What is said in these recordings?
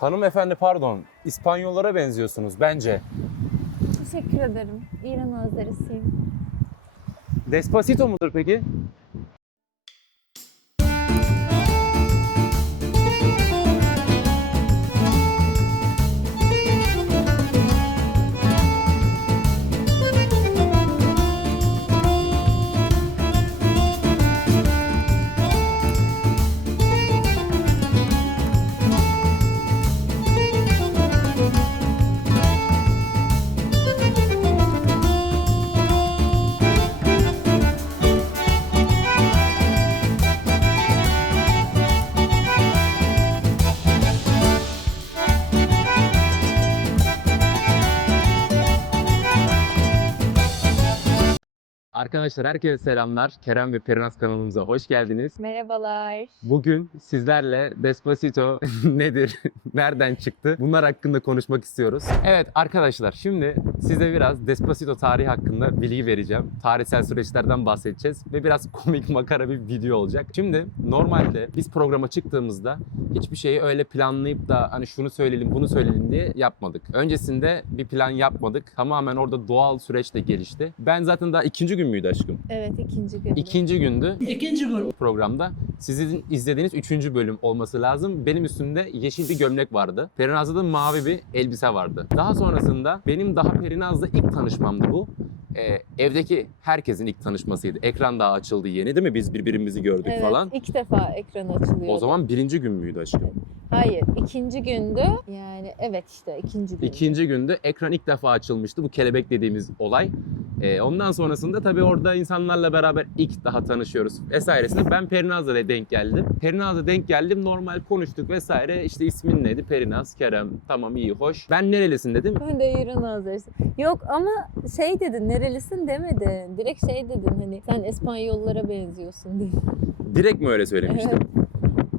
Hanımefendi pardon, İspanyollara benziyorsunuz bence. Teşekkür ederim. İran Azerisi'yim. Despacito mudur peki? Arkadaşlar herkese selamlar. Kerem ve Perinaz kanalımıza hoş geldiniz. Merhabalar. Bugün sizlerle Despacito nedir, nereden çıktı bunlar hakkında konuşmak istiyoruz. Evet arkadaşlar şimdi size biraz Despacito tarihi hakkında bilgi vereceğim. Tarihsel süreçlerden bahsedeceğiz ve biraz komik makara bir video olacak. Şimdi normalde biz programa çıktığımızda hiçbir şeyi öyle planlayıp da hani şunu söyleyelim bunu söyleyelim diye yapmadık. Öncesinde bir plan yapmadık. Tamamen orada doğal süreçle gelişti. Ben zaten daha ikinci gün müydü aşkım? Evet, ikinci gün. İkinci gündü. İkinci gün programda sizin izlediğiniz 3. bölüm olması lazım. Benim üstümde yeşil bir gömlek vardı. Perinaz'da da mavi bir elbise vardı. Daha sonrasında benim daha Perinaz'la ilk tanışmamdı bu. Evdeki herkesin ilk tanışmasıydı. Ekran daha açıldı yeni değil mi? Biz birbirimizi gördük Evet, falan. ilk defa ekran açılıyor. O zaman birinci gün müydü aşkım? Hayır, ikinci gündü. Yani evet işte ikinci gündü. İkinci günde ekran ilk defa açılmıştı. Bu kelebek dediğimiz olay. Ondan sonrasında tabii orada insanlarla beraber ilk daha tanışıyoruz vesairesinde. Ben Perinaz'la da denk geldim. Perinaz'la denk geldim. Normal konuştuk vesaire. İşte ismin neydi? Perinaz, Kerem. Tamam iyi, hoş. Ben nerelisin dedim. Ben de İran Azerisi. Yok ama şey dedin, nerelisin demedin. Direkt şey dedin, hani sen İspanyollara benziyorsun diye. Direkt mi öyle söylemiştim? Evet.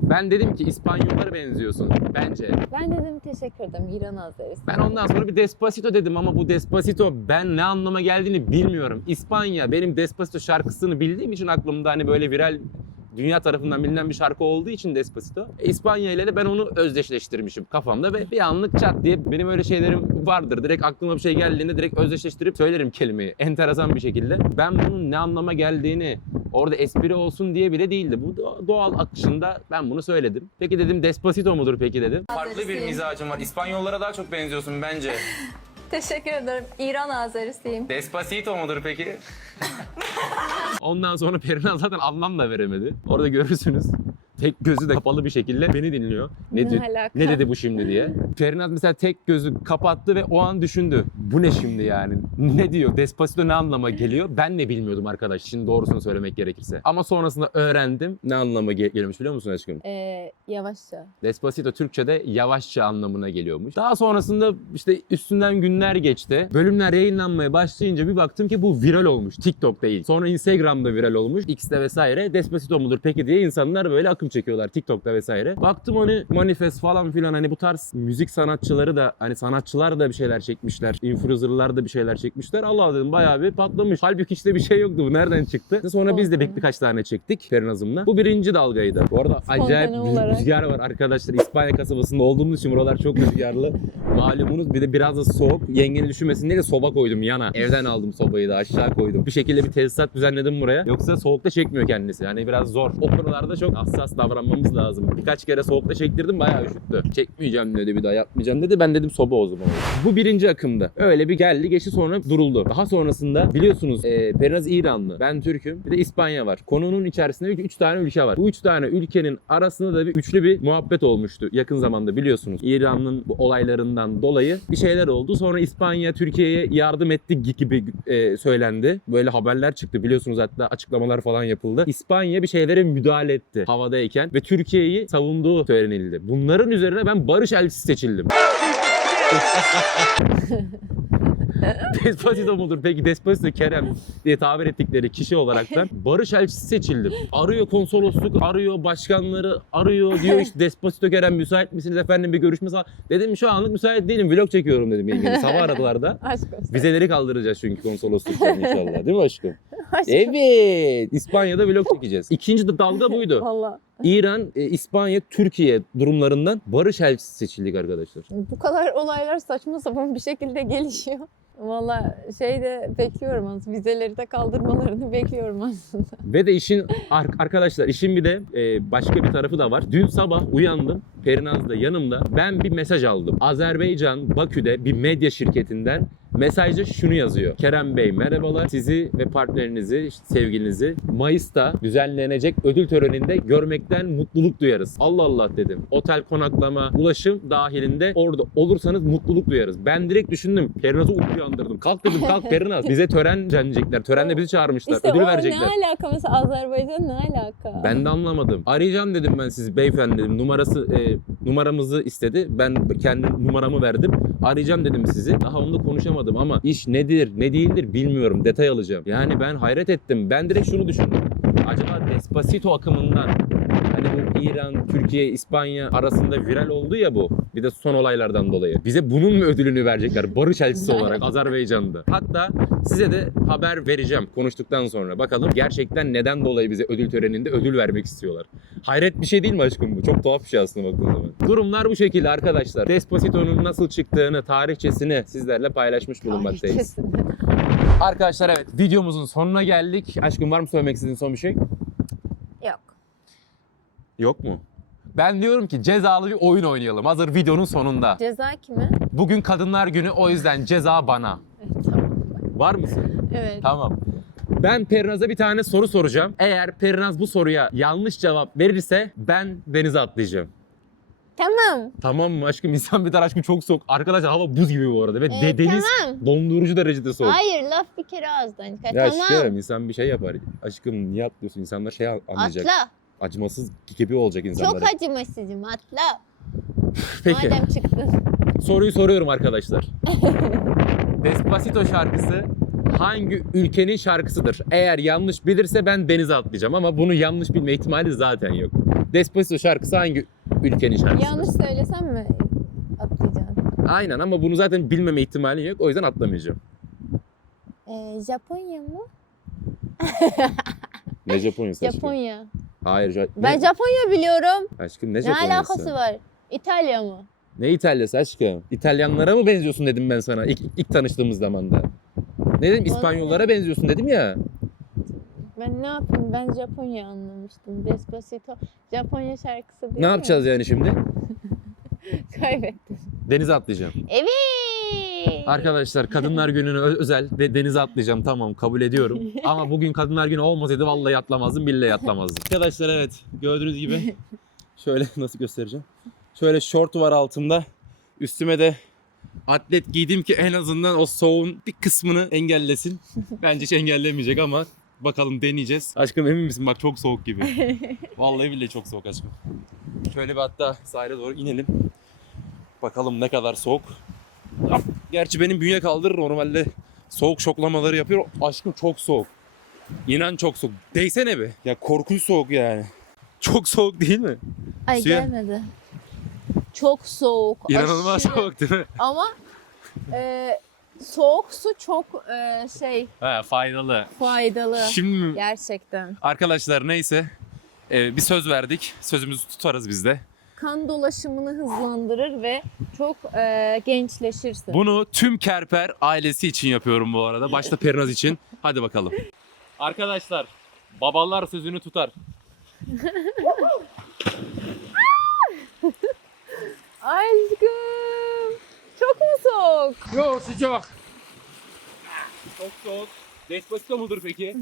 Ben dedim ki İspanyollara benziyorsun bence. Ben dedim teşekkür ederim, İran Azerisi. Ben ondan sonra bir Despacito dedim ama bu Despacito ben ne anlama geldiğini bilmiyorum. İspanya benim Despacito şarkısını bildiğim için aklımda hani böyle viral dünya tarafından bilinen bir şarkı olduğu için Despacito. İspanya ile de ben onu özdeşleştirmişim kafamda ve bir anlık çat diye benim öyle şeylerim vardır. Direkt aklıma bir şey geldiğinde direkt özdeşleştirip söylerim kelimeyi. Enteresan bir şekilde. Ben bunun ne anlama geldiğini orada espri olsun diye bile değildi. Bu doğal akışında ben bunu söyledim. Peki dedim Despacito mudur peki dedim. Farklı bir mizacım var. İspanyollara daha çok benziyorsun bence. Teşekkür ederim. İran Azerisiyim. Despacito mudur peki? Ondan sonra Perinaz zaten anlam da veremedi. Orada görürsünüz. Tek gözü de kapalı bir şekilde beni dinliyor. Ne dedi bu şimdi diye. Perinaz mesela tek gözü kapattı ve o an düşündü. Bu ne şimdi yani? Ne diyor? Despacito ne anlama geliyor? Ben de bilmiyordum arkadaş. Şimdi doğrusunu söylemek gerekirse. Ama sonrasında öğrendim. Ne anlama geliyormuş biliyor musun aşkım? Yavaşça. Despacito Türkçe'de yavaşça anlamına geliyormuş. Daha sonrasında işte üstünden günler geçti. Bölümler yayınlanmaya başlayınca bir baktım ki bu viral olmuş. TikTok değil. Sonra Instagram'da viral olmuş. X'te vesaire. Despacito mudur peki diye insanlar böyle akım çekiyorlar TikTok'ta vesaire. Baktım hani Manifest falan filan hani bu tarz müzik sanatçıları da hani sanatçılar da bir şeyler çekmişler. Influencer'lar da bir şeyler çekmişler. Allah dedim bayağı bir patlamış. Halbuki işte bir şey yoktu. Bu nereden çıktı? Sonra biz de birkaç tane çektik Perinaz'ımla. Bu birinci dalgaydı. Bu arada acayip bir rüzgar var arkadaşlar. İspanya kasabasında olduğumuz için buralar çok rüzgarlı. Malumunuz bir de biraz da soğuk. Yengeni düşünmesin diye de soba koydum yana. Evden aldım sobayı da aşağı koydum. Bir şekilde bir tesisat düzenledim buraya. Yoksa soğukta çekmiyor kendisi. Yani biraz zor. O konularda çok hassas davranmamız lazım. Birkaç kere soğukta çektirdim bayağı üşüttü. Çekmeyeceğim dedi bir daha yapmayacağım dedi. Ben dedim soba o zaman. Bu birinci akımdı. Öyle bir geldi geçti sonra duruldu. Daha sonrasında biliyorsunuz Perinaz İranlı. Ben Türk'üm. Bir de İspanya var. Konunun içerisinde 3 tane ülke var. Bu 3 tane ülkenin arasında da bir üçlü bir muhabbet olmuştu yakın zamanda biliyorsunuz. İran'ın bu olaylarından dolayı bir şeyler oldu. Sonra İspanya Türkiye'ye yardım etti gibi söylendi. Böyle haberler çıktı biliyorsunuz hatta açıklamalar falan yapıldı. İspanya bir şeylere müdahale etti havadayken ve Türkiye'yi savunduğu söylenildi. Bunların üzerine ben barış elçisi seçildim. Despacito mudur? Peki Despacito Kerem diye tabir ettikleri kişi olaraktan barış elçisi seçildim. Arıyor konsolosluk, arıyor başkanları, arıyor diyor işte Despacito Kerem müsait misiniz efendim bir görüşme sağ. Dedim şu anlık müsait değilim vlog çekiyorum dedim yengemi. Sabah aradılar da. Aşk olsun. Vizeleri kaldıracağız çünkü konsolosluktan inşallah değil mi aşkım? Aşk Evet. İspanya'da vlog çekeceğiz. İkinci de dalga buydu. Valla. İran, İspanya, Türkiye durumlarından barış elçisi seçildik arkadaşlar. Bu kadar olaylar saçma sapan bir şekilde gelişiyor. Valla bekliyorum aslında. Vizeleri de kaldırmalarını bekliyorum aslında. Ve de işin arkadaşlar işin bir de başka bir tarafı da var. Dün sabah uyandım. Perinaz da yanımda. Ben bir mesaj aldım. Azerbaycan Bakü'de bir medya şirketinden mesajda şunu yazıyor. Kerem Bey merhabalar. Sizi ve partnerinizi, işte sevgilinizi Mayıs'ta düzenlenecek ödül töreninde görmekten mutluluk duyarız. Allah Allah dedim. Otel, konaklama, ulaşım dahilinde orada olursanız mutluluk duyarız. Ben direkt düşündüm. Perinaz'ı uyandırdım. Kalk dedim, kalk Perinaz. Bize tören düzenleyecekler. Törende bizi çağırmışlar. İşte ödül o verecekler. ne alaka mesela Azerbaycan ne alaka? Ben de anlamadım. Arayacağım dedim ben sizi beyefendi dedim. Numaramızı istedi. Ben kendi numaramı verdim. Arayacağım dedim sizi. Daha onunla konuşamadım ama iş nedir, ne değildir bilmiyorum. Detay alacağım. Yani ben hayret ettim. Ben direkt şunu düşündüm. Acaba Despacito akımından hani bu İran, Türkiye, İspanya arasında viral oldu ya bu. Bir de son olaylardan dolayı. Bize bunun mu ödülünü verecekler barış elçisi olarak Azerbaycan'da? Hatta size de haber vereceğim konuştuktan sonra. Bakalım gerçekten neden dolayı bize ödül töreninde ödül vermek istiyorlar. Hayret bir şey değil mi aşkım bu? Çok tuhaf bir şey aslında baktığın zaman. Durumlar bu şekilde arkadaşlar. Despacito'nun nasıl çıktığını, tarihçesini sizlerle paylaşmış bulunmaktayız. Arkadaşlar evet videomuzun sonuna geldik. Aşkım var mı söylemek istediğin son bir şey? Yok. Yok mu? Ben diyorum ki cezalı bir oyun oynayalım hazır videonun sonunda. Ceza kime? Bugün Kadınlar Günü o yüzden ceza bana. Tamam. Var mısın? Evet. Tamam. Ben Perinaz'a bir tane soru soracağım. Eğer Perinaz bu soruya yanlış cevap verirse ben denize atlayacağım. Tamam. Tamam mı aşkım? İnsan bir aşkım çok soğuk. Arkadaşlar hava buz gibi bu arada ve deniz Tamam. dondurucu derecede soğuk. Hayır laf bir kere ağızdan çıkar. Ya Tamam. aşkım insan bir şey yapar. Aşkım niye atlıyorsun? İnsanlar şey anlayacak. Atla. Acımasız gibi olacak insanlara. Çok acımasızım atla. Peki. Madem çıktın. Soruyu soruyorum arkadaşlar. Despacito şarkısı hangi ülkenin şarkısıdır? Eğer yanlış bilirse ben denize atlayacağım ama bunu yanlış bilme ihtimali zaten yok. Despacito şarkısı hangi ülkenin şarkısıdır? Yanlış söylesem mi atlayacaksın? Aynen ama bunu zaten bilmeme ihtimali yok. O yüzden atlamayacağım. Japonya mı? Ne Japonya'sı aşkım? Japonya. Hayır. Ben Japonya biliyorum. Aşkım ne Ne Japonya'sı? alakası var? İtalya mı? Ne İtalya'sı aşkım? İtalyanlara mı benziyorsun dedim ben sana ilk tanıştığımız zamanda. Ne dedim? İspanyollara benziyorsun dedim ya. Ben ne yapayım? Ben Japonya anlamıştım. Despacito Japonya şarkısı değil Ne yapacağız yani şimdi? Kaybettim. Denize atlayacağım. Evet. Arkadaşlar Kadınlar Günü'ne özel denize atlayacağım tamam kabul ediyorum. Ama bugün Kadınlar Günü olmasaydı vallahi atlamazdım billahi atlamazdım. Arkadaşlar evet gördüğünüz gibi şöyle nasıl göstereceğim. Şöyle şort var altımda. Üstüme de atlet giydim ki en azından o soğuğun bir kısmını engellesin. Bence hiç engellemeyecek ama bakalım deneyeceğiz. Aşkım emin misin bak çok soğuk gibi. Vallahi billahi çok soğuk aşkım. Şöyle bir hatta sahile doğru inelim. Bakalım ne kadar soğuk. Gerçi benim bünye kaldırır normalde soğuk şoklamaları yapıyor. Aşkım çok soğuk. İnan çok soğuk. Değsene be. Ya korkunç soğuk yani. Çok soğuk değil mi? Ay Suya- gelmedi. Çok soğuk. İnanılmaz aşırı. soğuk değil mi? Ama soğuk su çok He, faydalı. faydalı. Şimdi Gerçekten. arkadaşlar neyse bir söz verdik. Sözümüzü tutarız biz de. Kan dolaşımını hızlandırır ve çok gençleşirsin. Bunu tüm Kerper ailesi için yapıyorum bu arada. Başta Perinaz için. Hadi bakalım. Arkadaşlar babalar sözünü tutar. Aşkım. Çok mu soğuk? Yok sıcak. Çok soğuk. Despacito mudur peki?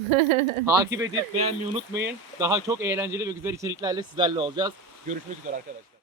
Takip edip beğenmeyi unutmayın. Daha çok eğlenceli ve güzel içeriklerle sizlerle olacağız. Görüşmek üzere arkadaşlar.